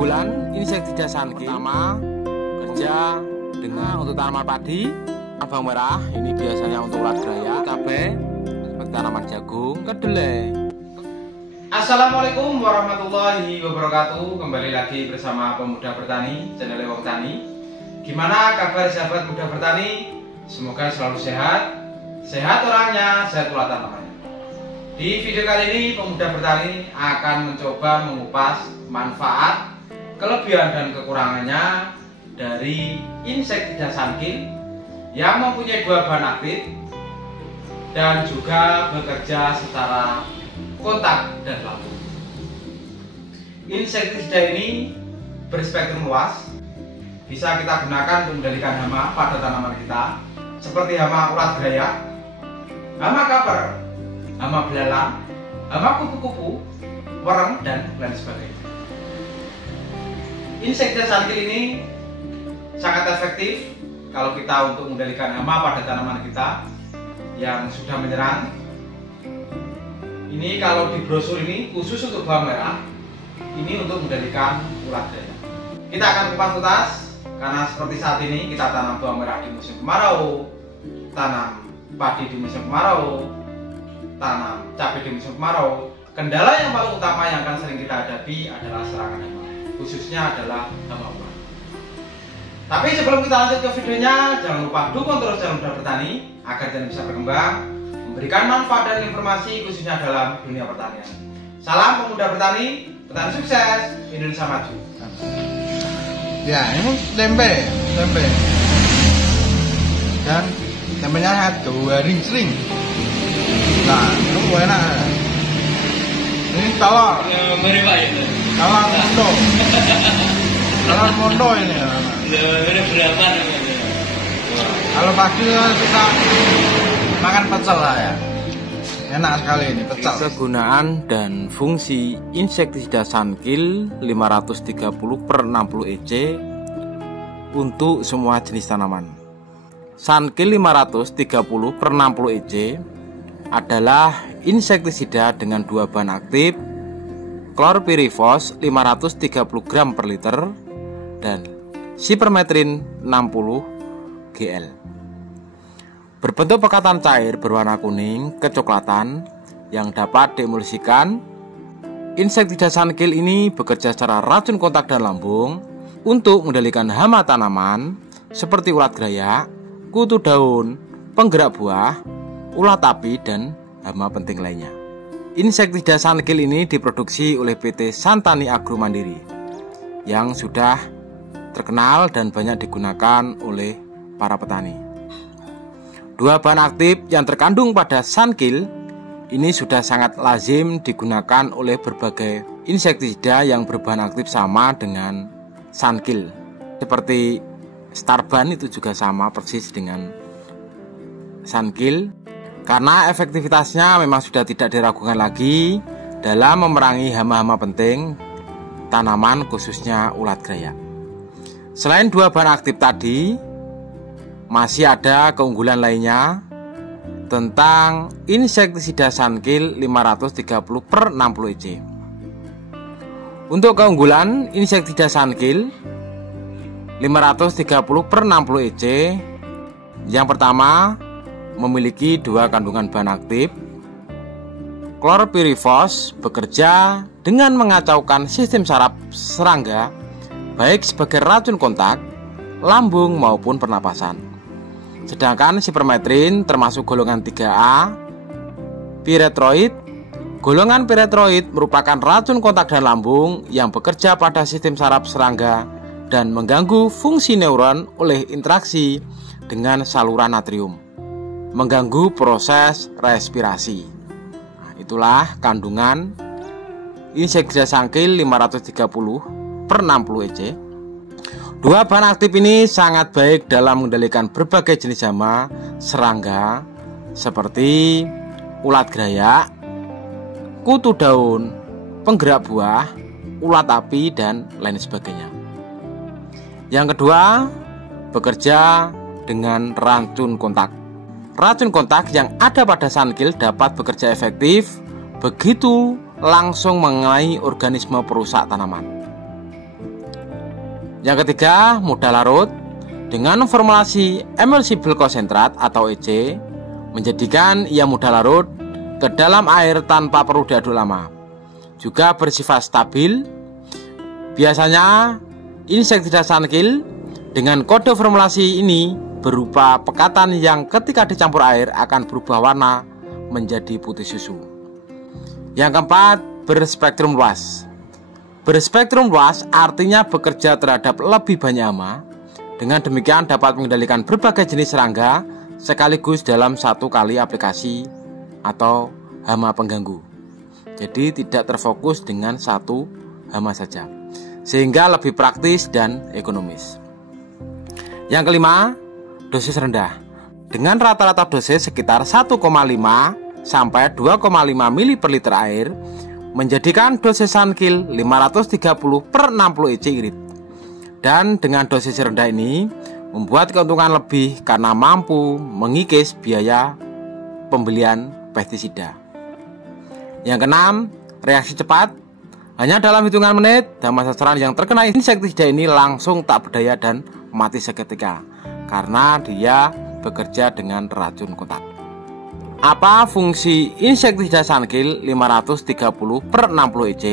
Keunggulan insektisida Sunkil pertama kerja dengan untuk tanaman padi, bawang merah ini biasanya untuk ulat graya, cabai seperti tanaman jagung, kedelai. Assalamualaikum warahmatullahi wabarakatuh. Kembali lagi bersama Pemuda Bertani, channel Wong Tani. Gimana kabar sahabat muda bertani? Semoga selalu sehat. Sehat orangnya, sehat pula tanamannya. Di video kali ini Pemuda Bertani akan mencoba mengupas manfaat, kelebihan dan kekurangannya dari insektisida Sunkil yang mempunyai dua bahan aktif dan juga bekerja secara kontak dan lambung. Insektisida ini berspektrum luas, bisa kita gunakan untuk mengendalikan hama pada tanaman kita seperti hama ulat graya, hama kaper, hama belalang, hama kupu-kupu, wereng, dan lain sebagainya. Insektisida Sunkil ini sangat efektif kalau kita untuk mengendalikan hama pada tanaman kita yang sudah menyerang. Ini kalau di brosur ini khusus untuk bawang merah, ini untuk mengendalikan ulat graya. Kita akan kupas tuntas karena seperti saat ini kita tanam bawang merah di musim kemarau, tanam padi di musim kemarau, tanam cabai di musim kemarau. Kendala yang paling utama yang akan sering kita hadapi adalah serangan hama, khususnya adalah hama ulat. Tapi sebelum kita lanjut ke videonya, jangan lupa dukung terus channel Pemuda Bertani agar channel bisa berkembang, memberikan manfaat dan informasi khususnya dalam dunia pertanian. Salam Pemuda Bertani, petani sukses, Indonesia maju. Ya, ini tempe. Dan tempenya satu, garing sering. Nah, itu enak. Ini telur. Mirip Pak ya. Telur mondo. Telur mondo ini. Mirip berapa namanya? Kalau pagi suka makan pecel lah ya. Enak sekali ini pecel. Kegunaan dan fungsi insektisida Sunkil 530/60 EC untuk semua jenis tanaman. Sunkil 530/60 EC adalah insektisida dengan dua bahan aktif, klorpirifos 530 gram per liter dan sipermetrin 60 GL. Berbentuk pekatan cair berwarna kuning kecoklatan yang dapat diemulsikan. Insektisida Sunkil ini bekerja secara racun kontak dan lambung untuk mengendalikan hama tanaman seperti ulat graya, kutu daun, penggerak buah, ulat api, dan hama penting lainnya. Insektisida Sunkil ini diproduksi oleh PT Santani Agro Mandiri yang sudah terkenal dan banyak digunakan oleh para petani. Dua bahan aktif yang terkandung pada Sunkil ini sudah sangat lazim digunakan oleh berbagai insektisida yang berbahan aktif sama dengan Sunkil. Seperti Starban itu juga sama persis dengan Sunkil, karena efektivitasnya memang sudah tidak diragukan lagi dalam memerangi hama-hama penting tanaman khususnya ulat graya. Selain dua bahan aktif tadi, masih ada keunggulan lainnya tentang insektisida Sunkil 530/60 EC. Untuk keunggulan insektisida Sunkil 530/60 EC, yang pertama memiliki dua kandungan bahan aktif. Klorpirifos bekerja dengan mengacaukan sistem saraf serangga baik sebagai racun kontak, lambung maupun pernapasan. Sedangkan sipermetrin termasuk golongan 3A piretroid. Golongan piretroid merupakan racun kontak dan lambung yang bekerja pada sistem saraf serangga dan mengganggu fungsi neuron oleh interaksi dengan saluran natrium, mengganggu proses respirasi. Nah, itulah kandungan insektisida Sunkil 530/60 EC. Dua bahan aktif ini sangat baik dalam mengendalikan berbagai jenis hama serangga seperti ulat graya, kutu daun, penggerak buah, ulat api, dan lain sebagainya. Yang kedua, bekerja dengan racun kontak. Racun kontak yang ada pada Sunkil dapat bekerja efektif begitu langsung mengenai organisme perusak tanaman. Yang ketiga, mudah larut. Dengan formulasi emulsible konsentrat atau EC, menjadikan ia mudah larut ke dalam air tanpa perlu diaduk lama. Juga bersifat stabil. Biasanya insektisida Sunkill dengan kode formulasi ini berupa pekatan yang ketika dicampur air akan berubah warna menjadi putih susu. Yang keempat, berspektrum luas. Berspektrum luas artinya bekerja terhadap lebih banyak hama. Dengan demikian dapat mengendalikan berbagai jenis serangga sekaligus dalam satu kali aplikasi atau hama pengganggu. Jadi tidak terfokus dengan satu hama saja, sehingga lebih praktis dan ekonomis. Yang kelima, dosis rendah. Dengan rata-rata dosis sekitar 1,5 sampai 2,5 ml per liter air, menjadikan dosis Sunkill 530 per 60 EC irit. Dan dengan dosis rendah ini membuat keuntungan lebih karena mampu mengikis biaya pembelian pestisida. Yang keenam, reaksi cepat. Hanya dalam hitungan menit, hama sasaran yang terkena insektisida ini langsung tak berdaya dan mati seketika karena dia bekerja dengan racun kontak. Apa fungsi insektisida Sunkill 530 per 60 EC?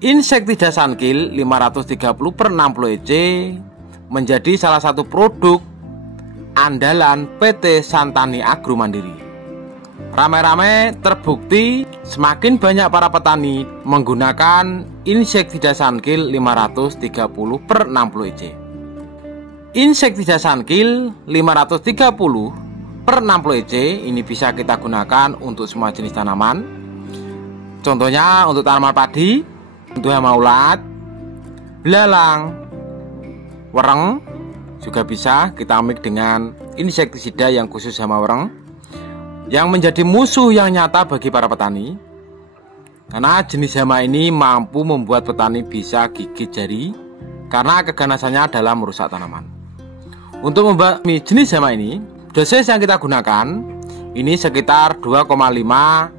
Insektisida Sunkill 530 per 60 EC menjadi salah satu produk andalan PT Santani Agro Mandiri. Ramai-ramai terbukti semakin banyak para petani menggunakan insektisida Sunkill 530 per 60 EC. Insektisida Sunkill 530 per 60 EC ini bisa kita gunakan untuk semua jenis tanaman. Contohnya untuk tanaman padi, untuk hama ulat, belalang, wereng juga bisa kita mix dengan insektisida yang khusus hama wereng yang menjadi musuh yang nyata bagi para petani. Karena jenis hama ini mampu membuat petani bisa gigit jari karena keganasannya dalam merusak tanaman. Untuk membasmi jenis hama ini, dosis yang kita gunakan ini sekitar 2,5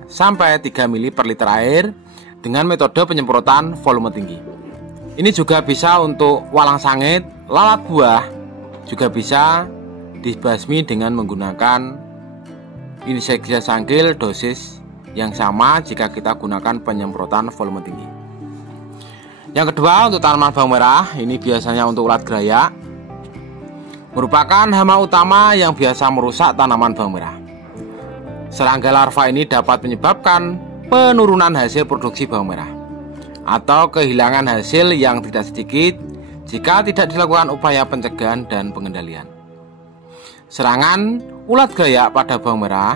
sampai 3 ml per liter air dengan metode penyemprotan volume tinggi. Ini juga bisa untuk walang sangit, lalat buah, juga bisa dibasmi dengan menggunakan insektisida Sunkill dosis yang sama jika kita gunakan penyemprotan volume tinggi. Yang kedua, untuk tanaman bawang merah, ini biasanya untuk ulat gerayak, merupakan hama utama yang biasa merusak tanaman bawang merah. Serangga larva ini dapat menyebabkan penurunan hasil produksi bawang merah atau kehilangan hasil yang tidak sedikit jika tidak dilakukan upaya pencegahan dan pengendalian. Serangan ulat gerayak pada bawang merah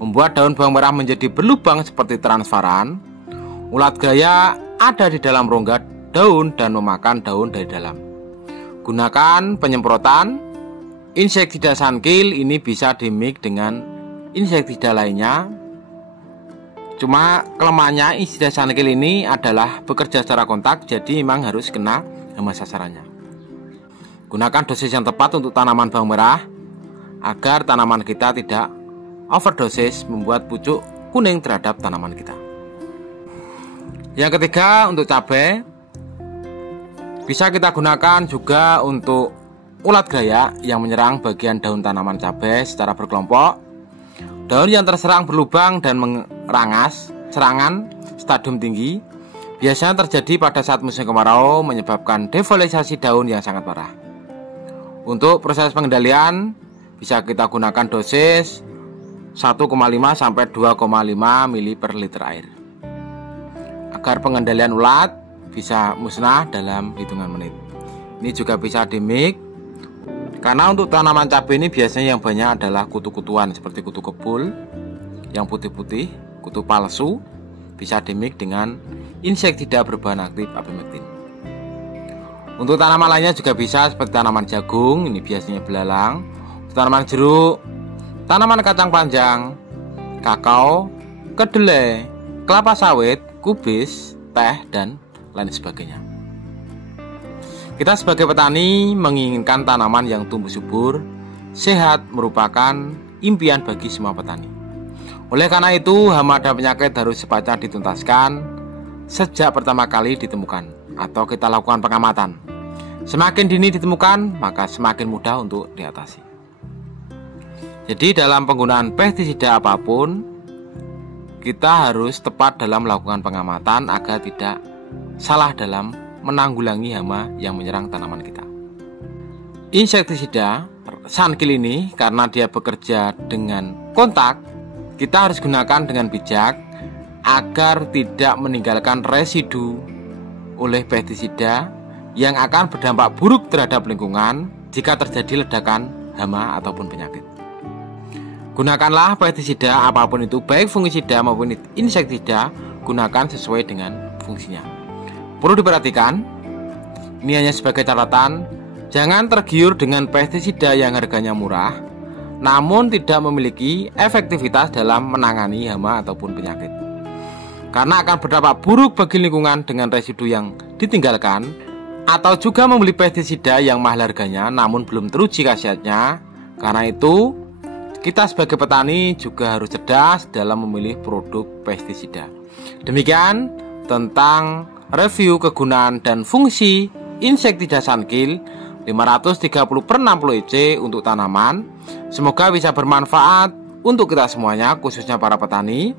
membuat daun bawang merah menjadi berlubang seperti transparan. Ulat gerayak ada di dalam rongga daun dan memakan daun dari dalam. Gunakan penyemprotan insektisida Sunkill ini bisa dimix dengan insektisida lainnya. Cuma kelemahannya insektisida Sunkill ini adalah bekerja secara kontak, jadi memang harus kena hama sasarannya. Gunakan dosis yang tepat untuk tanaman bawang merah agar tanaman kita tidak overdosis membuat pucuk kuning terhadap tanaman kita. Yang ketiga, untuk cabai bisa kita gunakan juga untuk ulat gerayak yang menyerang bagian daun tanaman cabai secara berkelompok. Daun yang terserang berlubang dan merangas, serangan stadium tinggi, biasanya terjadi pada saat musim kemarau menyebabkan defoliasi daun yang sangat parah. Untuk proses pengendalian bisa kita gunakan dosis 1,5 sampai 2,5 ml per liter air agar pengendalian ulat bisa musnah dalam hitungan menit. Ini juga bisa dimix. Karena untuk tanaman cabai ini biasanya yang banyak adalah kutu-kutuan seperti kutu kebul yang putih-putih, kutu palsu, bisa dimix dengan insektisida berbahan aktif abimectin. Untuk tanaman lainnya juga bisa seperti tanaman jagung, ini biasanya belalang, tanaman jeruk, tanaman kacang panjang, kakao, kedelai, kelapa sawit, kubis, teh, dan lain sebagainya. Kita sebagai petani menginginkan tanaman yang tumbuh subur, sehat merupakan impian bagi semua petani. Oleh karena itu, hama dan penyakit harus secepatnya dituntaskan sejak pertama kali ditemukan atau kita lakukan pengamatan. Semakin dini ditemukan, maka semakin mudah untuk diatasi. Jadi dalam penggunaan pestisida apapun, kita harus tepat dalam melakukan pengamatan agar tidak salah dalam menanggulangi hama yang menyerang tanaman kita. Insektisida Sunkill ini karena dia bekerja dengan kontak, kita harus gunakan dengan bijak agar tidak meninggalkan residu oleh pestisida yang akan berdampak buruk terhadap lingkungan jika terjadi ledakan hama ataupun penyakit. Gunakanlah pestisida apapun itu, baik fungisida maupun insektisida, gunakan sesuai dengan fungsinya. Perlu diperhatikan, ini hanya sebagai catatan, jangan tergiur dengan pestisida yang harganya murah namun tidak memiliki efektivitas dalam menangani hama ataupun penyakit, karena akan berdampak buruk bagi lingkungan dengan residu yang ditinggalkan. Atau juga membeli pestisida yang mahal harganya namun belum teruji khasiatnya. Karena itu kita sebagai petani juga harus cerdas dalam memilih produk pestisida. Demikian tentang review kegunaan dan fungsi insektisida Sunkill 530/60 EC untuk tanaman. Semoga bisa bermanfaat untuk kita semuanya, khususnya para petani.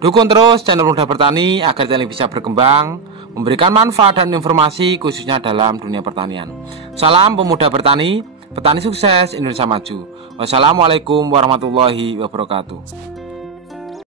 Dukung terus channel Pemuda Bertani agar channel bisa berkembang, memberikan manfaat dan informasi khususnya dalam dunia pertanian. Salam Pemuda Bertani, petani sukses, Indonesia maju. Wassalamualaikum warahmatullahi wabarakatuh.